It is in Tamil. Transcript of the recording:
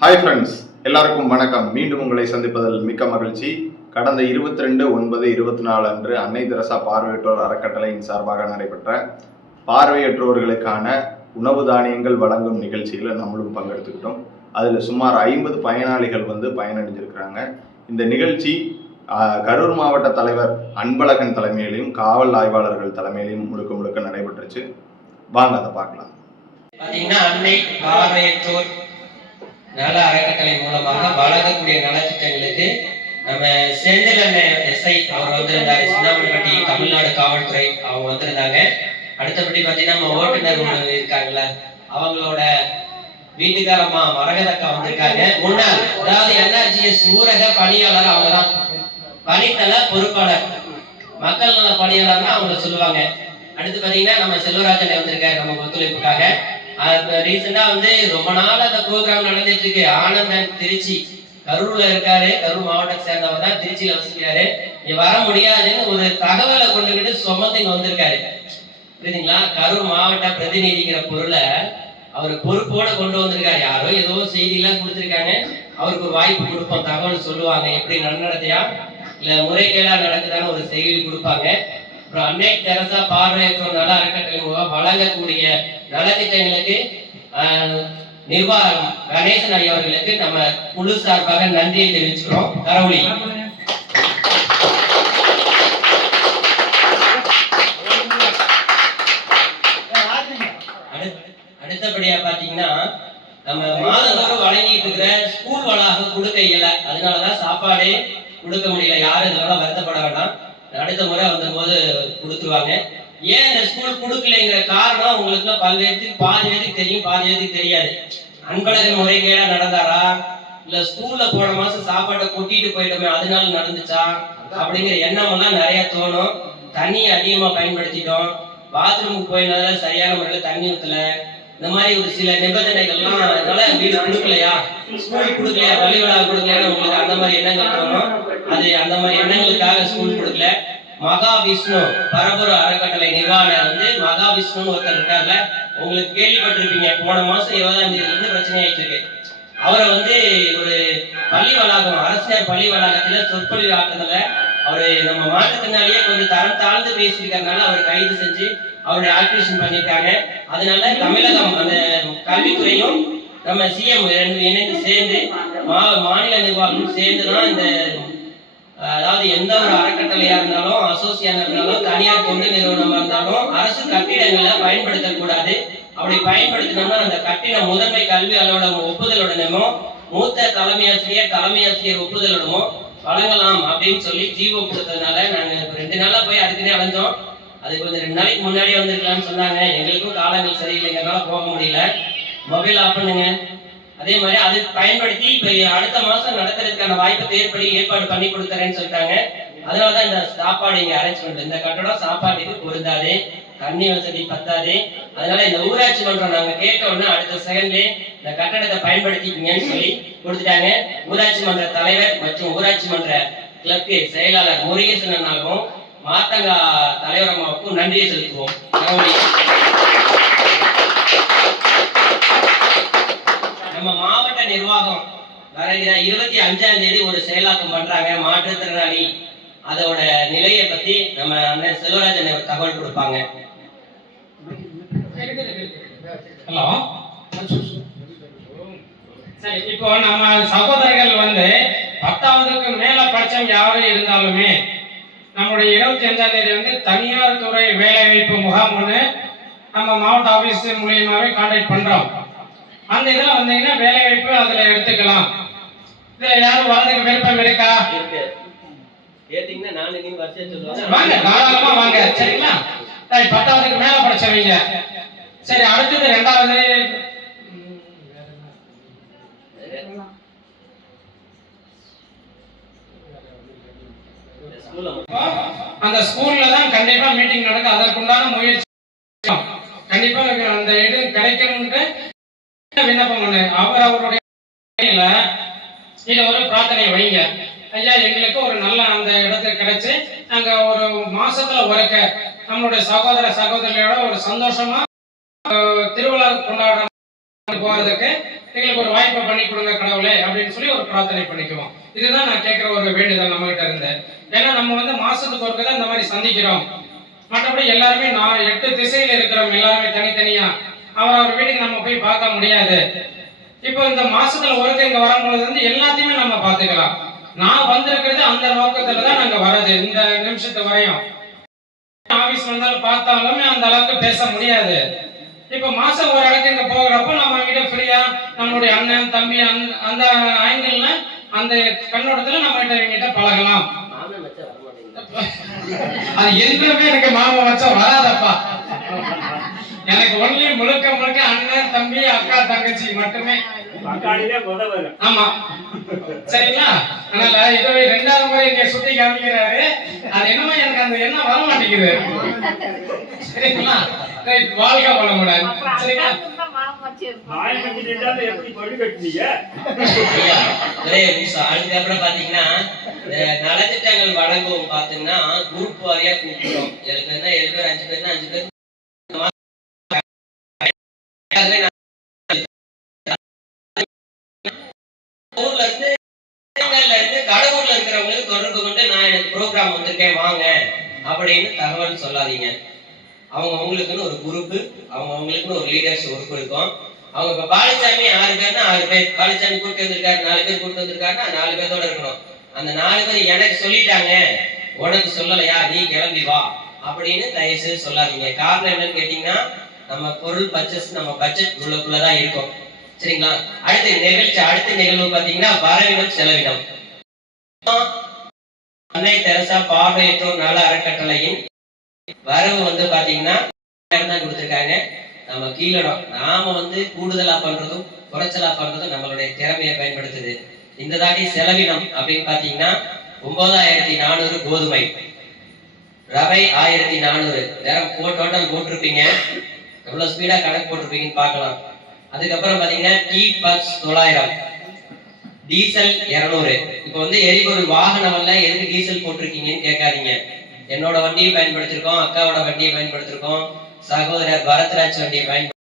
ஹாய் ஃப்ரெண்ட்ஸ், எல்லாருக்கும் வணக்கம். மீண்டும் உங்களை சந்திப்பதில் மிக்க மகிழ்ச்சி. கடந்த 22/9/24 அன்று அன்னை தெரசா பார்வையற்றோர் அறக்கட்டளையின் சார்பாக நடைபெற்ற பார்வையற்றோர்களுக்கான உணவு தானியங்கள் வழங்கும் நிகழ்ச்சியில் நம்மளும் பங்கெடுத்துக்கிட்டோம். அதில் சுமார் 50 பயனாளிகள் பயனடைஞ்சிருக்கிறாங்க. இந்த நிகழ்ச்சி கரூர் மாவட்ட தலைவர் அன்பழகன் தலைமையிலையும் காவல் ஆய்வாளர்கள் தலைமையிலையும் முழுக்க முழுக்க நடைபெற்றுச்சு. வாங்க அதை பார்க்கலாம். அன்னை பார்வையற்றோர் நல அறக்கட்டளை மூலமாக வழங்கக்கூடிய நலத்திட்டங்களுக்கு நம்ம செந்தில் அண்ணன் எஸ்ஐ அவர் வந்திருந்தாரு. சின்னாமணிப்பட்டி தமிழ்நாடு காவல்துறை அவங்க வந்திருந்தாங்க. அடுத்தபடி பார்த்தீங்கன்னா நம்ம ஓட்டுநர் இருக்காங்கல்ல, அவங்களோட வீட்டுக்காரம்மா மரகதக்கா வந்திருக்காங்க. முன்னாள் அதாவது NRGS ஊரக பணியாளர், அவங்க தான் பணித்தள பொறுப்பாளர், மக்கள் நல பணியாளர்னா அவங்க சொல்லுவாங்க. அடுத்து பார்த்தீங்கன்னா நம்ம செல்வராஜன் வந்திருக்காரு நம்ம ஒத்துழைப்புக்காக. ரீசெண்டா ரொம்ப நாள் அந்த ப்ரோக்ராம் நடந்துட்டு இருக்கு. ஆனந்தன் திருச்சி கரூர்ல இருக்காரு, கரூர் மாவட்டத்தை சேர்ந்தவர் தான், திருச்சியில வசிக்கிறாரு. இங்க வர முடியாதுன்னு ஒரு தகவலை கொண்டுகிட்டு சொமத்திங்க வந்திருக்காரு. புரியுதுங்களா? கரூர் மாவட்ட பிரதிநிதிங்கிற பொருளை அவர் பொறுப்போட கொண்டு வந்திருக்காரு. யாரோ ஏதோ செய்தி எல்லாம் கொடுத்திருக்காங்க, அவருக்கு ஒரு வாய்ப்பு கொடுப்போம், தகவல் சொல்லுவாங்க, எப்படி நன்னடத்தையா இல்ல முறைகேடா நடக்குதான்னு ஒரு செய்தி கொடுப்பாங்க. அப்புறம் அன்னை தெரசா பார்வையற்றோர் நல அறக்கட்டளை மூலம் வழங்கக்கூடிய நலத்திட்டங்களுக்கு நிர்வாகம் கணேசன் ஐயா அவர்களுக்கு நம்ம குழு சார்பாக நன்றியை தெரிவிச்சுக்கிறோம். கரவுளி. அடுத்தபடியா பாத்தீங்கன்னா நம்ம மாதந்தோறும் வழங்கிட்டு இருக்கிற ஸ்கூல் வளாகம் கொடுக்க இயல, அதனாலதான் சாப்பாடே கொடுக்க முடியல. யாரும் இதெல்லாம் வருத்தப்பட வேண்டாம், அடுத்த முறை வந்தபோது கொடுத்துருவாங்க. ஏன் இந்த ஸ்கூல் கொடுக்கலைங்கிற காரணம் உங்களுக்கு பல்வேறு பாதி பேருக்கு தெரியும், பாதி பேருக்கு தெரியாது. அன்பழகன் முறைகேடா நடந்தாரா, இல்ல ஸ்கூல்ல போன மாசம் சாப்பாட்டை கொட்டிட்டு போயிட்டோமே அதனால நடந்துச்சா அப்படிங்கிற எண்ணம் எல்லாம் நிறைய தோணும். தண்ணி அதிகமா பயன்படுத்திட்டோம், பாத்ரூமுக்கு போயினால சரியான முறையில தண்ணி ஊத்தல, இந்த மாதிரி ஒரு சில நிபந்தனைகள்லாம் அதனால வீடு கொடுக்கலையா, ஸ்கூல் கொடுக்கலையா, பள்ளி வளாகம் கொடுக்கலையா, உங்களுக்கு அந்த மாதிரி எண்ணங்கள் தோணும். அது அந்த மாதிரி எண்ணங்களுக்காக ஸ்கூல் கொடுக்கல. மகாவிஷ்ணு பரபர அறக்கட்டளை நிர்வாகர் மகாவிஷ்ணுன்னு ஒருத்தர் இருக்காருல்ல, உங்களுக்கு கேள்விப்பட்டிருப்பீங்க. போன மாசம் 20ஆம் தேதி பிரச்சனை ஆயிட்டு இருக்கு. அவரை ஒரு பள்ளி வளாகம், அரசினர் பள்ளி வளாகத்துல சொற்பொழிவு ஆக்குறதுல அவரு நம்ம மாற்றத்தினாலேயே கொஞ்சம் தரம் தாழ்ந்து பேசியிருக்கிறதுனால அவர் கைது செஞ்சு அவருடைய ஆக்டிவேஷன் பண்ணியிருக்காங்க. அதனால தமிழகம் அந்த கல்வித்துறையும் நம்ம சிஎம் இணைந்து சேர்ந்து மாநில நிர்வாகமும் சேர்ந்துதான் இந்த, அதாவது எந்த ஒரு அறக்கட்டளையா இருந்தாலும், அசோசியேஷன் இருந்தாலும், தனியார் தொண்டு நிறுவனமா இருந்தாலும் அரசு கட்டிடங்களை பயன்படுத்தக்கூடாது. அப்படி பயன்படுத்தினோம்னா அந்த கட்டிட முதன்மை கல்வி அலுவலக ஒப்புதலுடனமோ மூத்த தலைமை ஆசிரியர் ஒப்புதலுடனோ வழங்கலாம் அப்படின்னு சொல்லி ஜீவோ கொடுத்ததுனால நாங்க 2 நாளா போய் அதுக்குன்னே அலைஞ்சோம். அது கொஞ்சம் 2 நாளைக்கு முன்னாடியே வந்திருக்கலாம்னு சொன்னாங்க. எங்களுக்கும் காலங்கள் சரியில்லைங்கிறனால போக முடியல. மொபைல் ஆஃப் பண்ணுங்க. அதே மாதிரி அது பயன்படுத்தி இப்ப அடுத்த மாசம் நடத்துறதுக்கான வாய்ப்பை ஏற்பாடு பண்ணி கொடுத்துறேன்னு சொல்லிட்டாங்க. அதனாலதான் இந்த சாப்பாடு இங்க அரேஞ்ச் பண்றது. இந்த கட்டடம் சாப்பாட்டுக்கு பொருந்தாது, தண்ணி வசதி பத்தாது. அதனால இந்த ஊராட்சி மன்றம் நாங்க கேட்ட உடனே அடுத்த செகண்ட்ல இந்த கட்டடத்தை பயன்படுத்திக்கீங்கன்னு சொல்லி கொடுத்துட்டாங்க. ஊராட்சி மன்ற தலைவர் மற்றும் ஊராட்சி மன்ற கிளப்கு செயலாளர் முருகேசனாகவும் மாத்தங்கா தலைவர் அம்மாவுக்கும் நன்றியை செலுத்துவோம். நம்ம மாவட்ட நிர்வாகம் வருகிற 25ஆம் தேதி ஒரு செயலாக்கம் பண்றாங்க, மாற்றுத்திறனாளி. அதோட நிலையை பத்தி நம்ம அண்ணன் செல்வராஜன் தகவல் கொடுப்பாங்க. ஹலோ, சரி, இப்போ நம்ம சகோதரர்கள் 10ஆவதுக்கு மேல படிச்சவங்க யாரும் இருந்தாலுமே நம்மளுடைய 25ஆம் தேதி தனியார் துறை வேலைவாய்ப்பு முகாம் நம்ம மாவட்ட ஆபீஸ் மூலியமாவே கான்டாக்ட் பண்றோம். அந்த இதுல வந்தீங்கன்னா வேலை வாய்ப்பு அதுல எடுத்துக்கலாம். இதுல யாரும் வரதுக்கு விருப்பம் இருக்கா? வாங்க, தாராளமா வாங்க. சரிங்களா? 10ஆவதுக்கு மேல படிச்சவங்க. சரி, அடுத்தது 2வது அந்த ஸ்கூல்ல தான் கண்டிப்பா மீட்டிங் நடக்கும். அதற்குண்டான முயற்சி கண்டிப்பா அந்த இடம் கிடைக்கணும்னு விண்ணப்பம் பண்ணு. அவருடைய இத ஒரு பிரார்த்தனை வைங்க. ஐயா, எங்களுக்கு ஒரு நல்ல அந்த இடத்துக்கு கிடைச்சு நாங்க ஒரு மாசத்துல ஒருக்க நம்மளுடைய சகோதரியோட ஒரு சந்தோஷமா திருவிழா கொண்டாட போறதுக்கு எங்களுக்கு ஒரு வாய்ப்பை பண்ணி கொடுங்க கடவுளே அப்படின்னு சொல்லி ஒரு பிரார்த்தனை பண்ணிக்குவோம். இதுதான் நான் கேட்கிற ஒரு வேண்டுதல் நம்ம கிட்ட இருந்து. ஏன்னா நம்ம வந்து மாசத்துக்கு ஒருக்க தான் இந்த மாதிரி சந்திக்கிறோம். மற்றபடி எல்லாருமே 8 திசையில இருக்கிறோம், எல்லாருமே தனித்தனியா அவர் வீட்டுக்கு நம்ம போய் பார்க்க முடியாது. இப்போ இந்த மாசத்துல ஒருக்க இங்க வரும்பொழுது வந்து எல்லாத்தையுமே நம்ம பார்த்துக்கலாம். நான் வந்திருக்கிறது அந்த நோக்கத்துல தான் நாங்க வர்றது. இந்த நிமிஷத்து வரையும் ஆபீஸ் வந்தாலும் பார்த்தாலுமே அந்த அளவுக்கு பேச முடியாது. இப்ப மாசம் ஒரு இடத்துக்கு இங்க போகிறப்ப நம்ம கிட்ட ஃப்ரீயா நம்மளுடைய அண்ணன் தம்பி அந்த ஆங்கிள் அந்த கண்ணோட்டத்துல நம்ம கிட்ட பழகலாம். அது எதுவுமே எனக்கு மாமா மச்சம் வராதப்பா. எனக்கு ஒன்லி முழுக்க முழுக்க அண்ணன் தம்பி அக்கா தங்கச்சி மட்டுமே. ஆமா சரிங்களா? அதனால இதுவே 2வது முறை இங்க சுட்டி காமிக்கிறாரு. அது என்னமோ எனக்கு அந்த எண்ணம் வர மாட்டேங்குது. சரிங்களா? வாழ்க்கை வளமுடன். சரிங்களா? அதுக்கப்புறம் பாத்தீங்கன்னா நலத்திட்டங்கள் வழங்கவும் பாத்தீங்கன்னா குரூப் வாரியா கூப்பிடுறோம். 7 பேர்னா 7 பேர், 5 பேர்னா 5 பேர். ஊர்ல இருந்து கடவுர்ல இருக்கிறவங்களுக்கு தொடர்பு கொண்டு நான் எனக்கு ப்ரோக்ராம் வந்திருக்கேன் வாங்க அப்படின்னு தகவல் சொல்லாதீங்க. அவங்களுக்குன்னு ஒரு குரூப், அவங்களுக்குன்னு ஒரு லீடர்ஸ் குரூப் இருக்கும். அவங்க இப்ப பாலசாமி 6 பேர்னா 6 பேர், பாலசாமி கூட்டு வந்திருக்காரு 4 பேர் கூட்டு வந்திருக்காருன்னா 4 பேர்த்தோட இருக்கணும். அந்த 4 பேர் எனக்கு சொல்லிட்டாங்க உனக்கு சொல்லலையா நீ கிளம்பி வா அப்படின்னு தயவுசெய்து சொல்லாதீங்க. காரணம் என்னன்னு கேட்டீங்கன்னா நம்ம பொருள் பர்ச்சேஸ் நம்ம பட்ஜெட் உள்ளக்குள்ளதான் இருக்கும். சரிங்களா? அடுத்த நிகழ்வு பாத்தீங்கன்னா வரவினம் செலவினம். அன்னை தெரசா பார்வையற்றோர் நல அறக்கட்டளையின் வரவு வந்து பாத்தீங்கன்னா தான் கொடுத்திருக்காங்க. நம்ம கீழடம் நாம வந்து கூடுதலா பண்றதும் குறைச்சலா பண்றதும் நம்மளுடைய திறமையை பயன்படுத்துது. இந்த தாட்டி செலவினம் அப்படின்னு பாத்தீங்கன்னா 9400 கோதுமை, ரவை 1400. நேரம் டோட்டல் போட்டிருப்பீங்க, எவ்வளவு ஸ்பீடா கணக்கு போட்டிருப்பீங்கன்னு பார்க்கலாம். அதுக்கப்புறம் பாத்தீங்கன்னா டீ பக்ஸ் 900, டீசல் 200. இப்போ வந்து எரிபொருள் வாகனம் எல்லாம் எதுக்கு டீசல் போட்டிருக்கீங்கன்னு கேட்காதீங்க. என்னோட வண்டியை பயன்படுத்திருக்கோம், அக்காவோட வண்டியை பயன்படுத்திருக்கோம், சகோதரர் பரத்ராஜ் வண்டியை பயன்படுத்தி